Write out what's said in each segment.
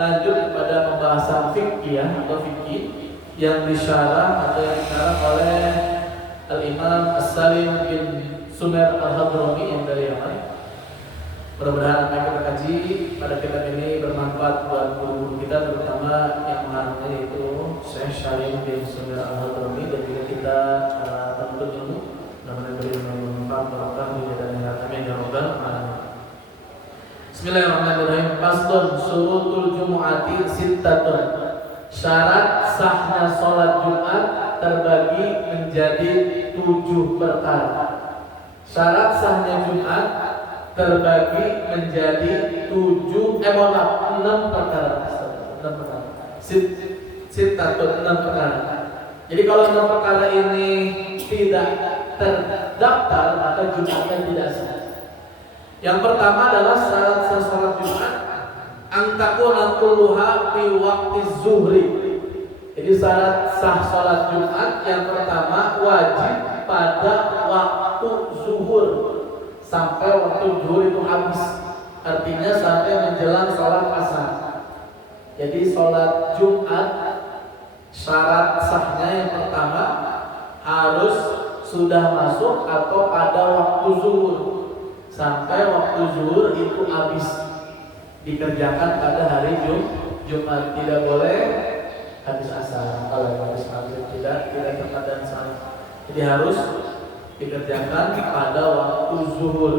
lanjut kepada pembahasan fikih atau fikih yang disyarah atau yang disyarah oleh Al-Imam As-Salim bin Sumer Al-Hadrami yang dari Yaman. Mudah-mudahan apa yang kita kaji pada kitab ini bermanfaat buat guru kita, terutama yang mengarangnya yaitu Syekh Salim bin Sumer Al-Hadrami, dan juga kita penuntut ilmu. Mudah-mudahan beri bermanfaat barokah di dan amin ya rabbal alamin. Bismillahirrahmanirrahim. Faslun syurutul jumu'ati sittatun. Syarat sahnya sholat Jumat terbagi menjadi 7 perkara. Syarat sahnya Jumat terbagi menjadi 6 perkara. 6 perkara. Sittatun 6 perkara. Jadi kalau 6 perkara ini tidak terdaftar, maka Jumatnya tidak sah. Yang pertama adalah syarat sah sholat Jumat antakuna kulluha fi waqti zuhri. Jadi syarat sah sholat Jumat yang pertama wajib pada waktu zuhur, sampai waktu zuhur itu habis. Artinya sampai menjelang sholat asar. Jadi sholat Jumat syarat sahnya yang pertama harus sudah masuk atau pada waktu zuhur, sampai waktu zuhur itu habis dikerjakan pada hari Jumat. Tidak boleh habis asar, kalau habis maghrib tidak tepat dan salah. Jadi harus dikerjakan pada waktu zuhur.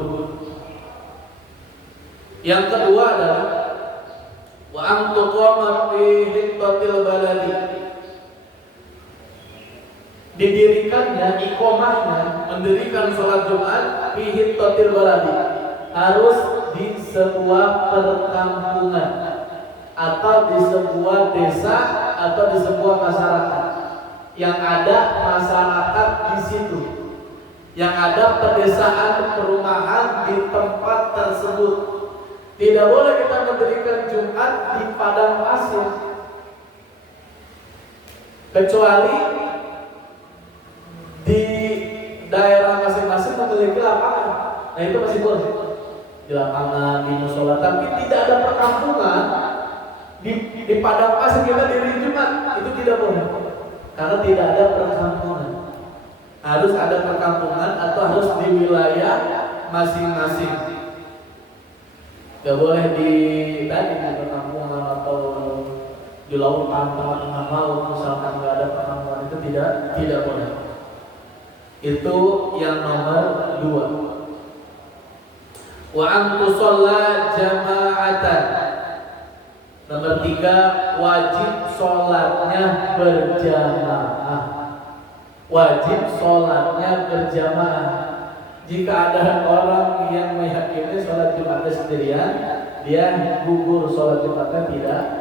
Yang kedua adalah wa antuqama fi hittatil baladi. Didirikannya, iqamahnya, mendirikan sholat Jumat fi hittatil baladi, harus di sebuah perkampungan atau di sebuah desa atau di sebuah masyarakat yang ada masyarakat di situ, yang ada pedesaan perumahan di tempat tersebut. Tidak boleh kita mendirikan Jumat di padang pasir, kecuali di daerah masing-masing memiliki lapangan. Nah itu masih boleh di lapangan, di musola, tapi tidak ada perkampungan di padang pasir kita diri Jumat, itu tidak boleh karena tidak ada perkampungan. Harus ada perkampungan atau harus di wilayah masing-masing. Gak boleh di perkampungan atau di lautan tengah laut misalkan nggak ada perkampungan, itu tidak boleh. Itu yang nomor 2. Wa an tusalla jama'atan. Nomor 3, wajib sholatnya berjamaah. Wajib sholatnya berjamaah. Jika ada orang yang meyakini sholat Jumatnya sendirian, dia gugur sholat Jumatnya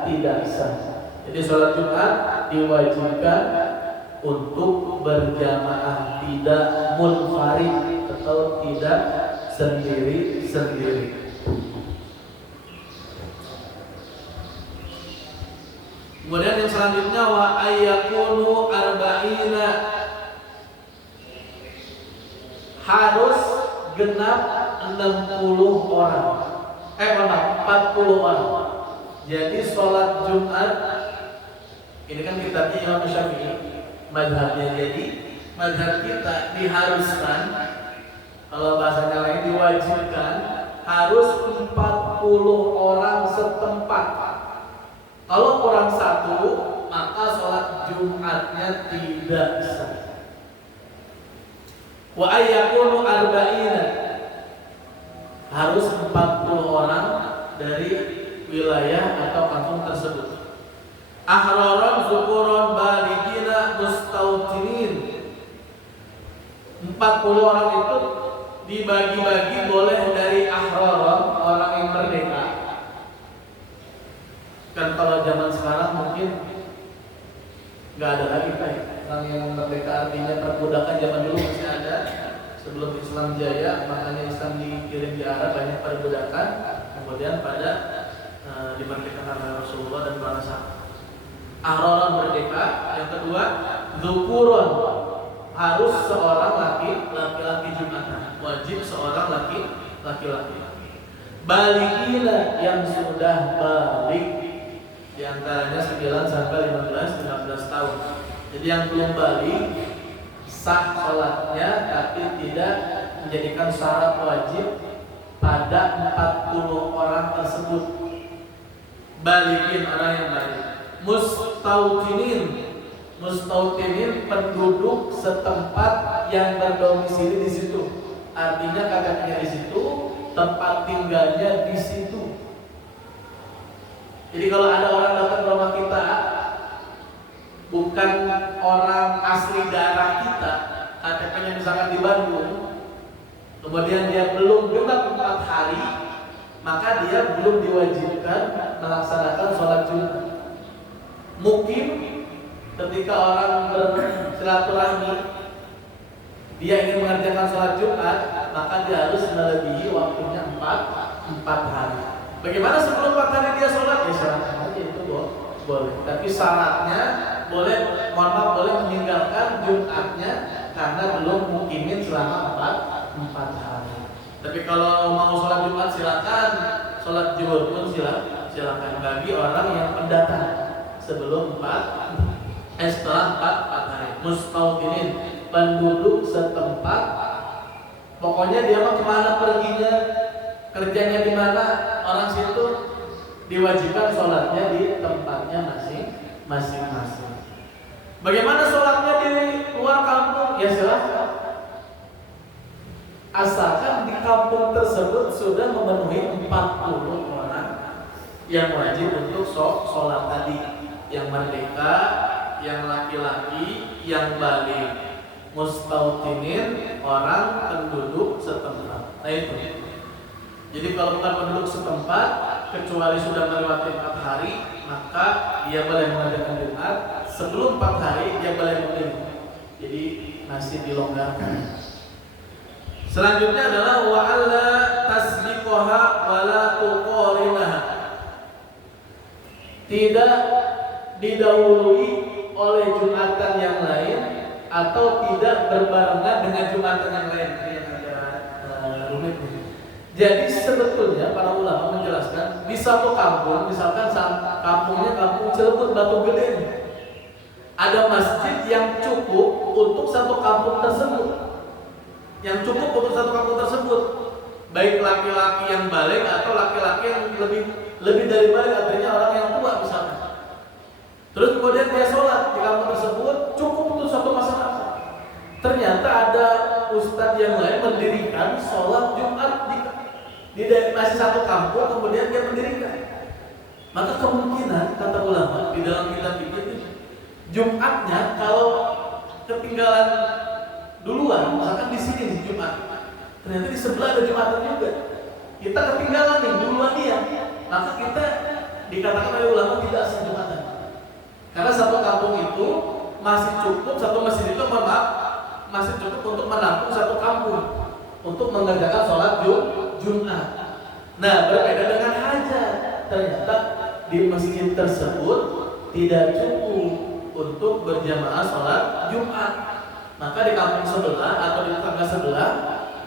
tidak sah. Jadi sholat Jumat diwajibkan untuk berjamaah, tidak munfarid atau tidak sendiri-sendiri. Kemudian yang selanjutnya wa ayyakunu arba'ina, harus genap 60 orang. 40 orang. Jadi sholat Jumat ini kan kitabnya Imam Syafi'i, mazhabnya. Jadi mazhab kita diharuskan, kalau bahasanya lain diwajibkan, harus 40 orang setempat. Kalau kurang 1, maka sholat Jumatnya tidak sah. Wa ayyakunu arba'ina, harus 40 orang dari wilayah atau kampung tersebut. Ahraran zukuran baligina mustautinin. 40 orang itu dibagi-bagi, boleh dari ahraran, orang yang merdeka. Kan kalau zaman sekarang mungkin nggak ada lagi Pak. Orang yang merdeka artinya perbudakan, zaman dulu masih ada. Sebelum Islam jaya, makanya Islam dikirim di Arab, banyak perbudakan. Kemudian pada dimerdekakan oleh Rasulullah dan para sahabat. Ahraran merdeka. Yang kedua, zukuron, harus seorang laki-laki Jumatan, wajib seorang laki-laki. Baligina, yang sudah balik. antaranya 9 sampai 15 tahun. Jadi yang belum balik sah sholatnya, tapi tidak menjadikan syarat wajib pada 40 orang tersebut. Balikin orang yang balik. Mustautinin penduduk setempat yang berdomisili di situ. Artinya kakaknya di situ, tempat tinggalnya di situ. Jadi kalau ada orang datang ke rumah kita, bukan orang asli daerah kita, KTP-nya misalkan di Bandung, kemudian dia belum genap 4 hari, maka dia belum diwajibkan melaksanakan sholat Jumat. Mungkin ketika orang bersilaturahmi, dia ingin mengerjakan sholat Jumat, maka dia harus melebihi waktunya 4 hari. Bagaimana sebelum 4 hari dia sholat? Ya silakan aja, itu boleh. Tapi syaratnya boleh meninggalkan Jumatnya karena belum mukimin selama 4 hari. Tapi kalau mau sholat Jumat silakan, sholat zuhur pun silakan bagi orang yang pendatang sebelum setelah 4 hari. Mustautinin, penduduk setempat, pokoknya dia mau kemana perginya, kerjanya di mana, orang situ diwajibkan sholatnya di tempatnya masing-masing. Bagaimana sholatnya di luar kampung? Ya silahkan, asalkan di kampung tersebut sudah memenuhi 40 orang yang wajib untuk sholat tadi, yang merdeka, yang laki-laki, yang balik. Mustautinin, orang penduduk setempat. Nah itu. Jadi kalau bukan penduduk setempat, kecuali sudah melewati 4 hari, maka dia boleh mengadakan Jumat. Sebelum 4 hari dia boleh memilih. Jadi masih dilonggarkan. Selanjutnya adalah wa'alla tasbiqoha wala tuqorinaha. Tidak didahului oleh Jumatan yang lain atau tidak berbarengan dengan Jumatan yang lain. Ini yang agak rumit. Jadi sebetulnya para ulama menjelaskan di satu kampung, misalkan kampungnya kampung Cilebut Batu Gede, ada masjid yang cukup untuk satu kampung tersebut. Yang cukup untuk satu kampung tersebut, baik laki-laki yang balik atau laki-laki yang lebih dari balik, artinya orang yang tua misalnya. Terus kemudian dia sholat di kampung tersebut, cukup untuk satu masyarakat. Ternyata ada ustadz yang lain mendirikan sholat Jumat di masih satu kampung, kemudian dia mendirikan. Maka kemungkinan kata ulama di dalam kitab fikih, Jumatnya kalau ketinggalan duluan, misalkan di sini nih Jumat, ternyata di sebelah ada Jumatan juga, kita ketinggalan nih duluan dia, maka kita dikatakan oleh ulama tidak sah Jumatan, karena satu kampung itu masih cukup, satu masjid itu masih cukup untuk menampung satu kampung untuk mengerjakan sholat Jumat. Nah berbeda dengan hajat, ternyata di masjid tersebut tidak cukup untuk berjamaah sholat Jumat. Maka di kampung sebelah atau di tetangga sebelah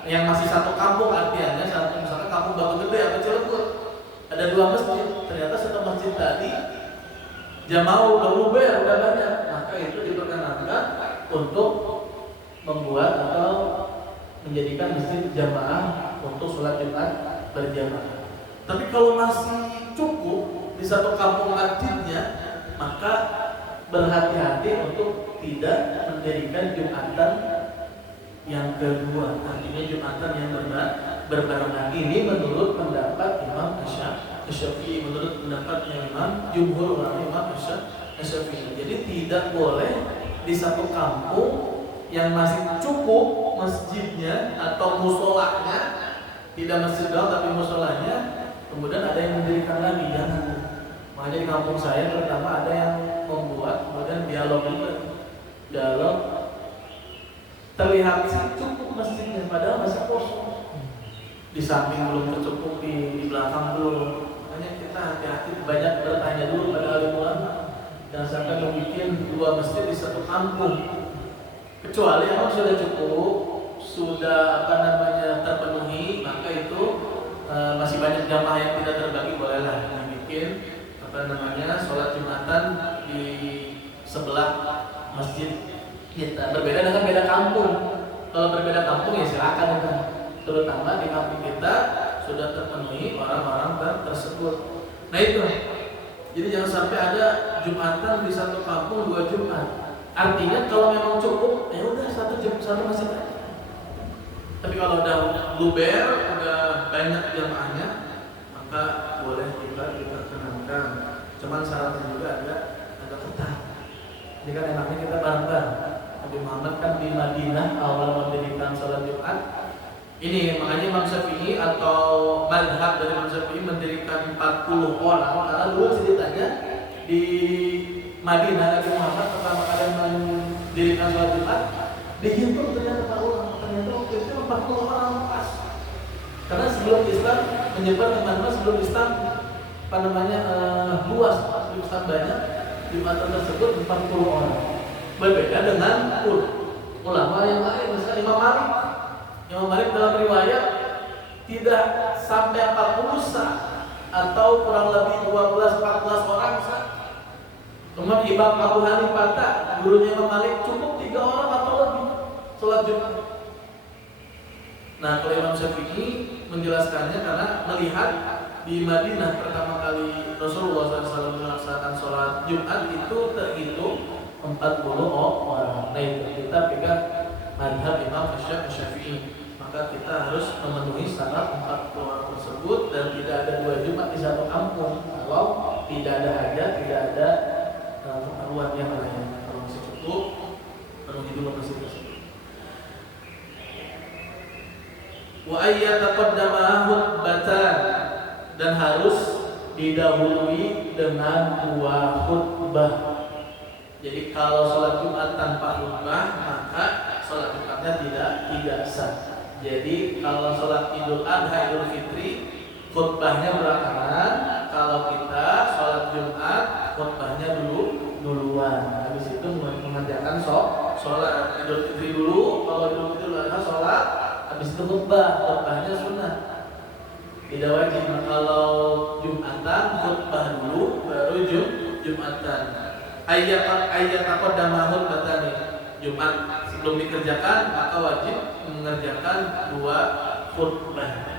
yang masih satu kampung, artinya misalkan kampung Batu Gede atau Cilebut, ada 2 masjid, ternyata satu masjid tadi jamaah udah banyak, maka itu diperkenankan untuk membuat atau menjadikan masjid jamaah untuk sholat Jumat berjamaah. Tapi kalau masih cukup di satu kampung masjidnya, maka berhati-hati untuk tidak mendirikan Jumatan yang kedua, artinya Jumatan yang berbarengan. Ini menurut pendapat Imam Asy-Syafi'i, menurut pendapatnya jumhur ulama Imam Asy-Syafi'i. Jadi tidak boleh di satu kampung yang masih cukup masjidnya atau musolahnya, tidak masjid doang tapi musolahnya, kemudian ada yang mendirikan lagi, jangan. Makanya di kampung saya pertama ada yang membuat, kemudian dialog terlihat cukup masjidnya, padahal masih kosong. Di samping belum tercukupi, di belakang belum. Makanya kita hati-hati, banyak bertanya dulu pada alim ulama, jangan sampai membuat 2 masjid di satu kampung. Kecuali memang sudah cukup, sudah terpenuhi, maka itu masih banyak jamaah yang tidak terbagi, bolehlah dibikin sholat Jumatan di sebelah masjid kita. Berbeda dengan beda kampung. Kalau berbeda kampung ya silakan itu. Terutama di kampung kita sudah terpenuhi orang-orang tersebut. Nah itu. Jadi jangan sampai ada Jumatan di satu kampung 2 Jumat. Artinya kalau memang cukup, ya udah satu masjid aja. Tapi kalau udah luber, udah banyak jamaahnya, maka boleh juga diperkenankan. Cuman syaratnya juga agak ketat. Jadi kan enaknya kita bareng-bareng. Nabi Muhammad kan di Madinah awal mendirikan sholat Jumat. Ini makanya Imam Syafi'i atau madhab dari Imam Syafi'i mendirikan 40 orang karena dulu ceritanya di Madinah Nabi Muhammad pertama kali mendirikan sholat Jumat dihitung ternyata waktu itu 40 orang pas. Karena sebelum Islam menyebar kemana-mana, sebelum Islam luas, Islam banyak, Jumatan tersebut 40 orang. Berbeda dengan ulama yang lain, misalnya Imam Malik. Imam Malik dalam riwayat tidak sampai 40 atau kurang lebih 12-14 orang sah. Imam Abu Hanifah, gurunya Imam Malik, cukup 3 orang atau lebih sholat Jumat. Nah, kalau Imam Syafi'i menjelaskannya karena melihat di Madinah pertama kali Rasulullah SAW melaksanakan sholat Jumat itu terhitung 40 orang. Nah itu kita pegang madhab Imam Syafi'i. Maka kita harus memenuhi syarat 40 orang tersebut dan tidak ada 2 Jumat di satu kampung. Kalau tidak ada hajat, tidak ada keperluan yang lain. Kalau masih cukup, penuhi dulu masjid tersebut. Wa ayyataqaddama khutbatan, dan harus didahului dengan 2 khutbah. Jadi kalau sholat Jumat tanpa khutbah, maka sholat Jumatnya tidak sah. Jadi kalau sholat Idul Adha, Idul Fitri, khutbahnya belakangan. Kalau kita sholat Jumat, khutbahnya duluan. Habis itu mengerjakan sholat Idul Fitri dulu. Kalau Idul Fitri Adha sholat, habis itu khutbahnya sunnah. Tidak wajib. Kalau Jumatan, khutbah dulu, baru Jumatan. Ayat taqaddama khutbatani. Jumat sebelum dikerjakan, maka wajib mengerjakan 2 khutbah.